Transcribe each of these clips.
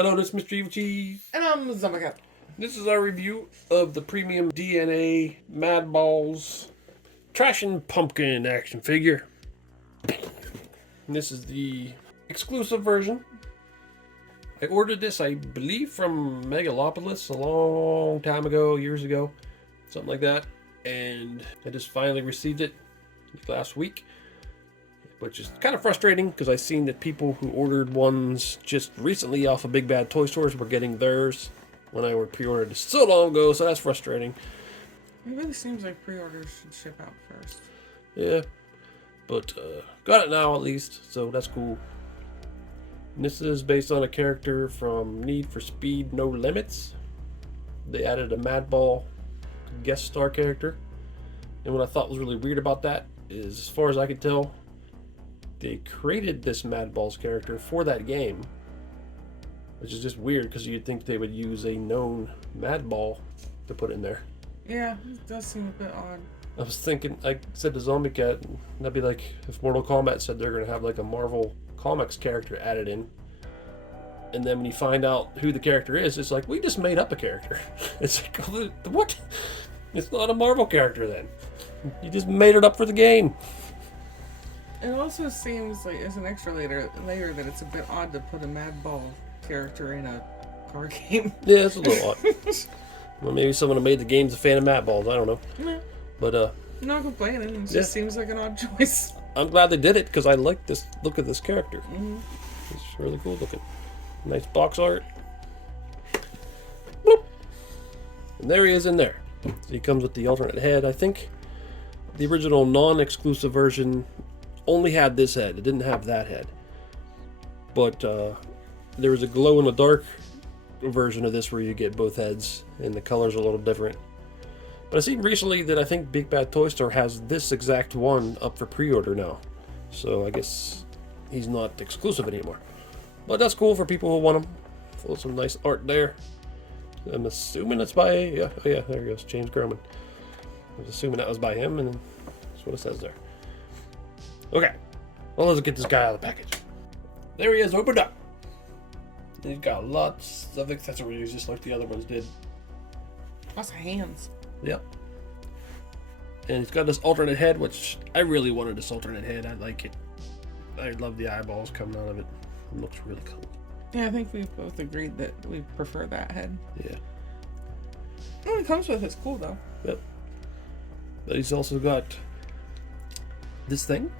Hello, this is Mr. Evilcheese. And I'm Zombie Cat. This is our review of the premium DNA Madballs Trashin pumpkin action figure. And this is the exclusive version. I ordered this, I believe, from Megalopolis a long time ago, years ago, something like that. And I just finally received it last week, which is kind of frustrating because I've seen that people who ordered ones just recently off of Big Bad Toy Stores were getting theirs when I pre-ordered so long ago, so that's frustrating. It really seems like pre-orders should ship out first. Yeah, but got it now at least, so that's cool. And this is based on a character from Need for Speed No Limits. They added a Madball guest star character, and what I thought was really weird about that is, as far as I could tell, they created this Madballs character for that game, which is just weird because you'd think they would use a known Madball to put in there. Yeah, it does seem a bit odd. I was thinking, I said to Zombie Cat, that'd be like if Mortal Kombat said they're going to have like a Marvel Comics character added in. And then when you find out who the character is, it's like, we just made up a character. It's like, what? It's not a Marvel character then. You just made it up for the game. It also seems like, as an extra layer that it's a bit odd to put a Madball character in a card game. Yeah, it's a little odd. Well, maybe someone who made the game's a fan of Madballs. I don't know. Yeah. But, I'm not complaining. It just seems like an odd choice. I'm glad they did it because I like this look of this character. Mm-hmm. It's really cool looking. Nice box art. Bloop. And there he is in there. So he comes with the alternate head. I think the original non-exclusive version only had this head. It didn't have that head. But there was a glow-in-the-dark version of this where you get both heads, and the colors are a little different. But I've seen recently that I think Big Bad Toy Store has this exact one up for pre-order now. So I guess he's not exclusive anymore. But that's cool for people who want them. Full of some nice art there. I'm assuming it's by, oh yeah, there he goes, James Groman. I was assuming that was by him, and that's what it says there. Okay, well, let's get this guy out of the package. There he is, opened up. He's got lots of accessories, just like the other ones did. Lots of hands. Yep. And he's got this alternate head, which I really wanted this alternate head. I like it. I love the eyeballs coming out of it. It looks really cool. Yeah, I think we both agreed that we prefer that head. Yeah. What it comes with is cool, though. Yep. But he's also got this thing.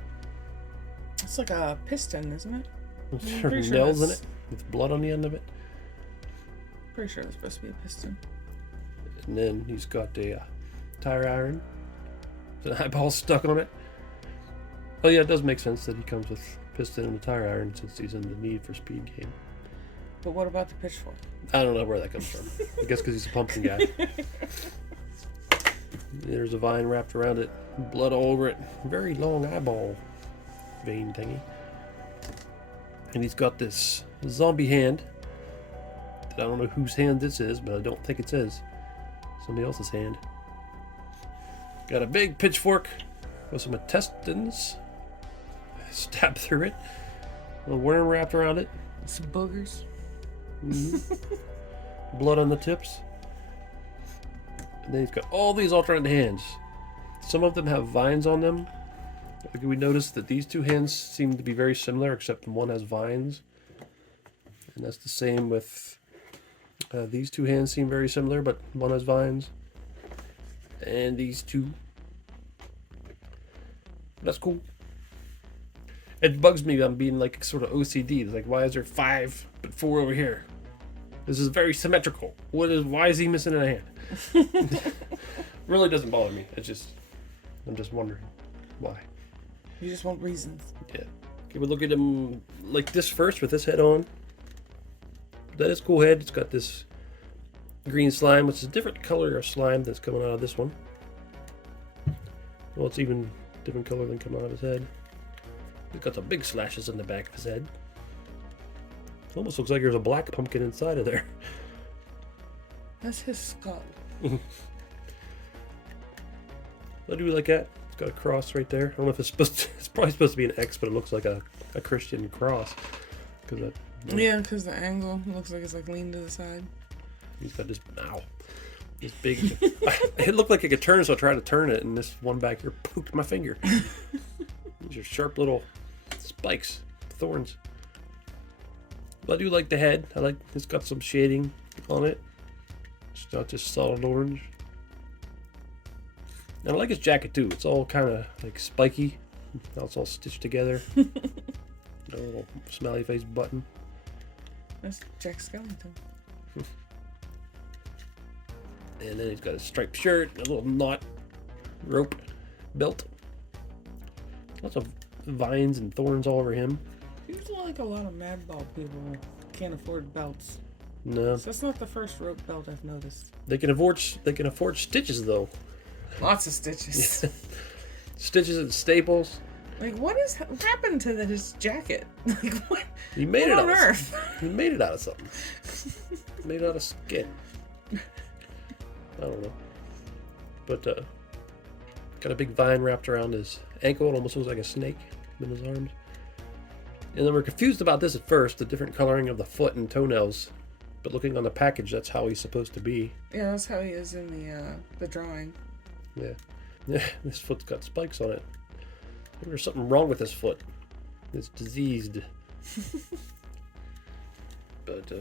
It's like a piston, isn't it? With nails in it, with blood on the end of it. Pretty sure it's supposed to be a piston. And then he's got a tire iron. There's an eyeball stuck on it. Oh yeah, it does make sense that he comes with piston and a tire iron since he's in the Need for Speed game. But what about the pitchfork? I don't know where that comes from. I guess because he's a pumpkin guy. There's a vine wrapped around it, blood all over it. Very long eyeball vein thingy. And he's got this zombie hand. I don't know whose hand this is, but I don't think it's his. Somebody else's hand. Got a big pitchfork with some intestines. Stab through it. A little worm wrapped around it. Some boogers. Mm-hmm. Blood on the tips. And then he's got all these alternate hands. Some of them have vines on them. Like we noticed that these two hands seem to be very similar, except one has vines. And that's the same with these two hands seem very similar, but one has vines. And these two. That's cool. It bugs me. I'm being like sort of OCD. It's like, why is there 5 but 4 over here? This is very symmetrical. Why is he missing a hand? Really doesn't bother me. I'm just wondering why. You just want reasons. Yeah. Okay, we'll look at him like this first with this head on. That is a cool head. It's got this green slime, which is a different color of slime that's coming out of this one. Well, it's even different color than coming out of his head. He's got some big slashes in the back of his head. It almost looks like there's a black pumpkin inside of there. That's his skull. I do like that. It's got a cross right there. I don't know if it's supposed to, it's probably supposed to be an X, but it looks like a Christian cross because that Yeah, because the angle looks like it's like leaned to the side. He's got this, ow, this big, it looked like it could turn, so I tried to turn it, and this one back here poked my finger. These are sharp little spikes, thorns. But I do like the head. I like, it's got some shading on it. It's not just solid orange. And I like his jacket too. It's all kind of like spiky. Now it's all stitched together. A little smiley face button. That's Jack Skellington. And then he's got a striped shirt, a little knot rope belt. Lots of vines and thorns all over him. Seems like a lot of Madball people can't afford belts. No, So that's not the first rope belt I've noticed. they can afford stitches though. Lots of stitches. Stitches and staples. Like, what happened to his jacket? Like, what? He made What it on out of earth? He made it out of something. Made it out of skit. I don't know. But got a big vine wrapped around his ankle. It almost looks like a snake in his arms. And then we're confused about this at first, the different coloring of the foot and toenails. But looking on the package, that's how he's supposed to be. Yeah, that's how he is in the drawing. Yeah. Yeah, this foot's got spikes on it. Maybe there's something wrong with this foot. It's diseased. But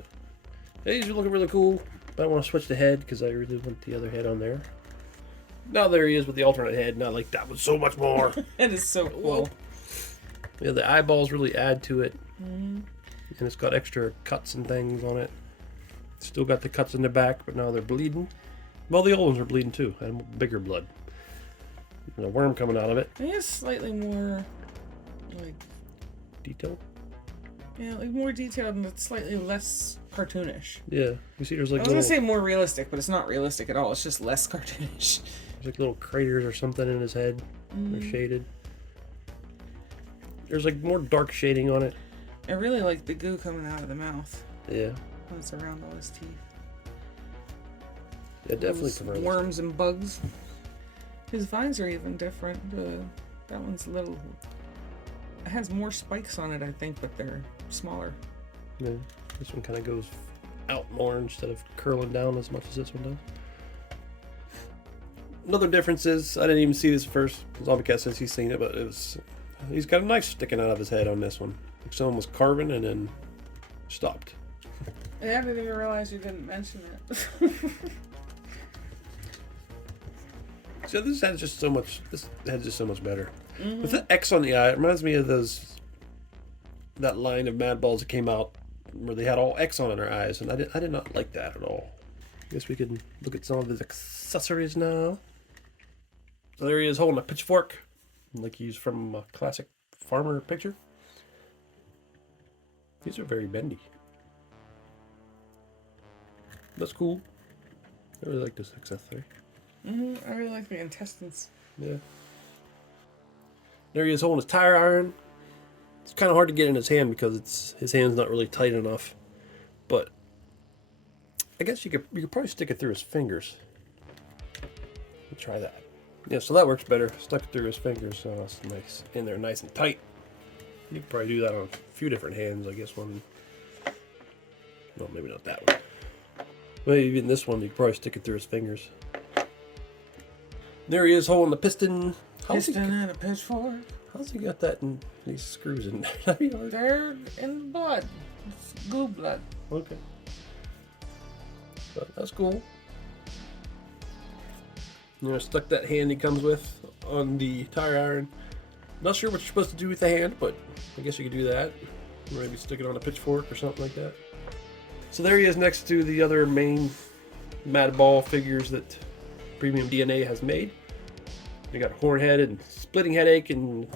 hey, he's looking really cool. But I want to switch the head because I really want the other head on there. Now there he is with the alternate head. Not like that was so much more. It is so cool. Whoa. Yeah, the eyeballs really add to it. Mm-hmm. And it's got extra cuts and things on it. Still got the cuts in the back, but now they're bleeding. Well, the old ones are bleeding too, and bigger blood. And a worm coming out of it. I think it's slightly more, like, Detail? yeah, like more detailed and it's slightly less cartoonish. Yeah. You see there's I like was little, gonna say more realistic, but it's not realistic at all. It's just less cartoonish. there's like little craters or something in his head. They're shaded. There's like more dark shading on it. I really like the goo coming out of the mouth Yeah. when it's around all his teeth. Yeah, definitely Those prefer this. worms and bugs. His vines are even different. That one's a little. It has more spikes on it, I think, but they're smaller. Yeah. This one kind of goes out more instead of curling down as much as this one does. Another difference is, I didn't even see this first. Zombie Cat says he's seen it, but he's got a knife sticking out of his head on this one. Like someone was carving and then stopped. Yeah, I didn't even realize you didn't mention it. So this head's just so much. This head's just so much better. With the X on the eye, it reminds me of that line of Madballs that came out where they had all X on their eyes, and I did not like that at all. Guess we can look at some of his accessories now. So there he is holding a pitchfork, like he's from a classic farmer picture. These are very bendy. That's cool. I really like this accessory. I really like the intestines. Yeah. There he is holding his tire iron. It's kind of hard to get in his hand because his hand's not really tight enough. But I guess you could probably stick it through his fingers. We'll try that. Yeah, so that works better. Stuck it through his fingers, so that's nice. In there, nice and tight. You could probably do that on a few different hands. I guess one. No, maybe not that one. Maybe even this one, you could probably stick it through his fingers. There he is holding the piston. Piston and a pitchfork. How's he got that in these screws in there? They're in blood. It's goo blood. Okay. But that's cool. You know, stuck that hand he comes with on the tire iron. Not sure what you're supposed to do with the hand, but I guess you could do that. Or maybe stick it on a pitchfork or something like that. So there he is next to the other main Madball figures that Premium DNA has made. We got Hornhead and Splitting Headache and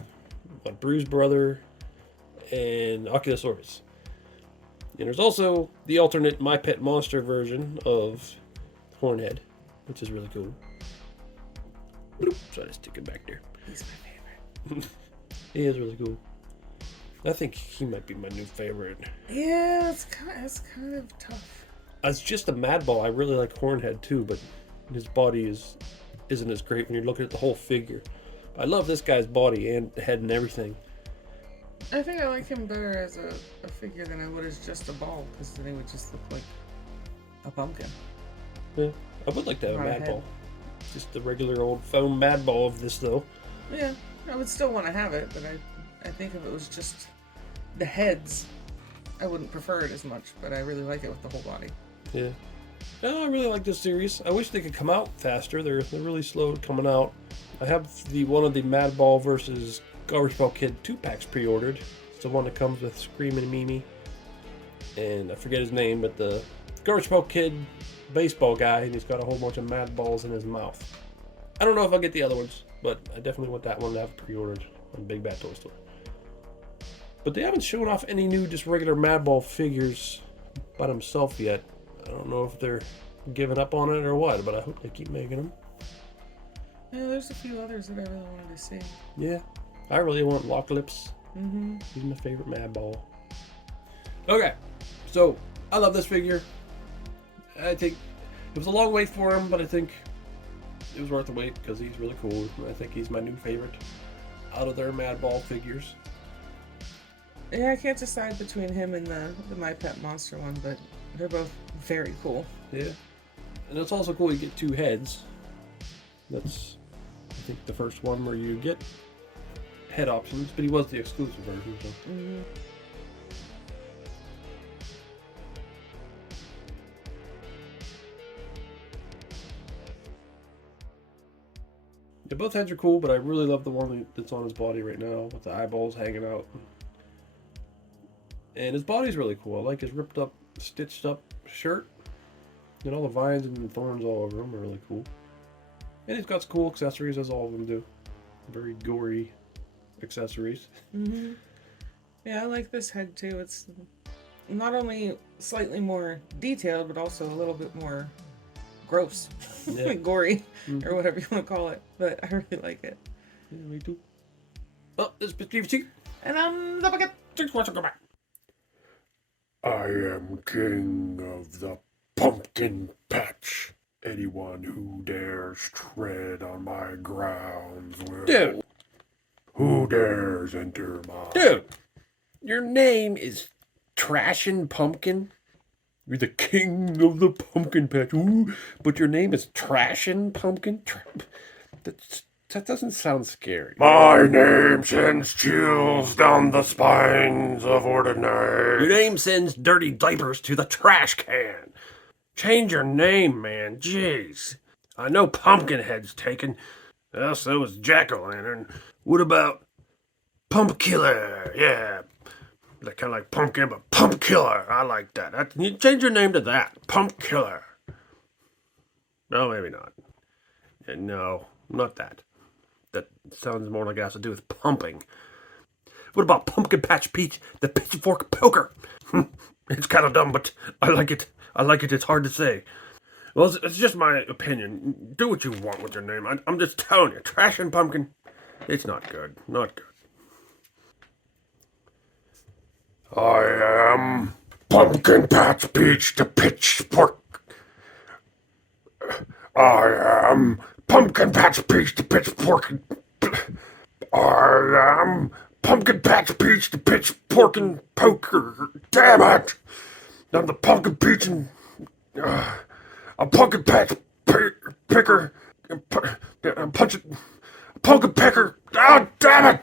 Bruised Brother and Oculosaurus. And there's also the alternate My Pet Monster version of Hornhead, which is really cool. Bloop. So I just stick it back there. He's my favorite. He is really cool. I think he might be my new favorite. Yeah, it's kind of tough. As just a Madball, I really like Hornhead too, but his body isn't as great when you're looking at the whole figure. I love this guy's body and head and everything. I think I like him better as a figure than I would as just a ball, because then he would just look like a pumpkin. Yeah, I would like to have Not a a Mad head. Ball. Just the regular old foam Mad Ball of this, though. Yeah, I would still want to have it, but I think if it was just the heads, I wouldn't prefer it as much, but I really like it with the whole body. Yeah. I really like this series. I wish they could come out faster. They're really slow coming out. I have one of the Mad Ball versus Garbage Pail Kid 2-packs pre-ordered. It's the one that comes with Screamin' Mimi. And I forget his name, but the Garbage Pail Kid baseball guy, and he's got a whole bunch of Mad Balls in his mouth. I don't know if I'll get the other ones, but I definitely want that one to have pre-ordered on Big Bad Toy Store. But they haven't shown off any new just regular Mad Ball figures by themselves yet. I don't know if they're giving up on it or what, but I hope they keep making them. Yeah, there's a few others that I really wanted to see. Yeah, I really want Lock Lips. Mm-hmm. He's my favorite Mad Ball. Okay, so I love this figure. I think it was a long wait for him, but I think it was worth the wait because he's really cool. I think he's my new favorite out of their Mad Ball figures. Yeah, I can't decide between him and the My Pet Monster one, but they're both very cool. Yeah, and it's also cool you get two heads. That's, I think, the first one where you get head options, but he was the exclusive version. So. Mm-hmm. Yeah, both heads are cool, but I really love the one that's on his body right now with the eyeballs hanging out. And his body's really cool. I like his ripped up, stitched up shirt. And all the vines and thorns all over him are really cool. And he's got some cool accessories, as all of them do. Very gory accessories. Mm-hmm. Yeah, I like this head too. It's not only slightly more detailed, but also a little bit more gross, Yeah. gory, or whatever you want to call it. But I really like it. Yeah, me too. Oh, this is Evilcheese. And I'm the bucket. Thanks for watching. Come back. I am king of the pumpkin patch. Anyone who dares tread on my grounds will... Dude. Who dares enter my... Dude, your name is Trashin Pumpkin? You're the king of the pumpkin patch. Ooh, but your name is Trashin Pumpkin? That doesn't sound scary. My name sends chills down the spines of Your ordinary. name sends dirty diapers to the trash can. Change your name, man. Jeez. I know Pumpkinhead's taken. Well, so is Jack-o'-lantern. What about Pumpkiller? Yeah. They're kind of like pumpkin, but Pumpkiller. I like that. You change your name to that. Pumpkiller. No, maybe not. No, not that. That sounds more like it has to do with pumping. What about Pumpkin Patch Pete, the pitchfork poker? It's kind of dumb, but I like it. I like it. It's hard to say. Well, it's just my opinion. Do what you want with your name. I'm just telling you. Trash and Pumpkin, it's not good. Not good. I am Pumpkin Patch Peach the pitchfork. I am Pumpkin Patch Peach the pitchfork. I am Pumpkin Patch Peach the pitchfork and poker. Damn it! I'm the Pumpkin Peach and a Pumpkin Patch picker. Punch it. Pumpkin Pecker. Oh, damn it!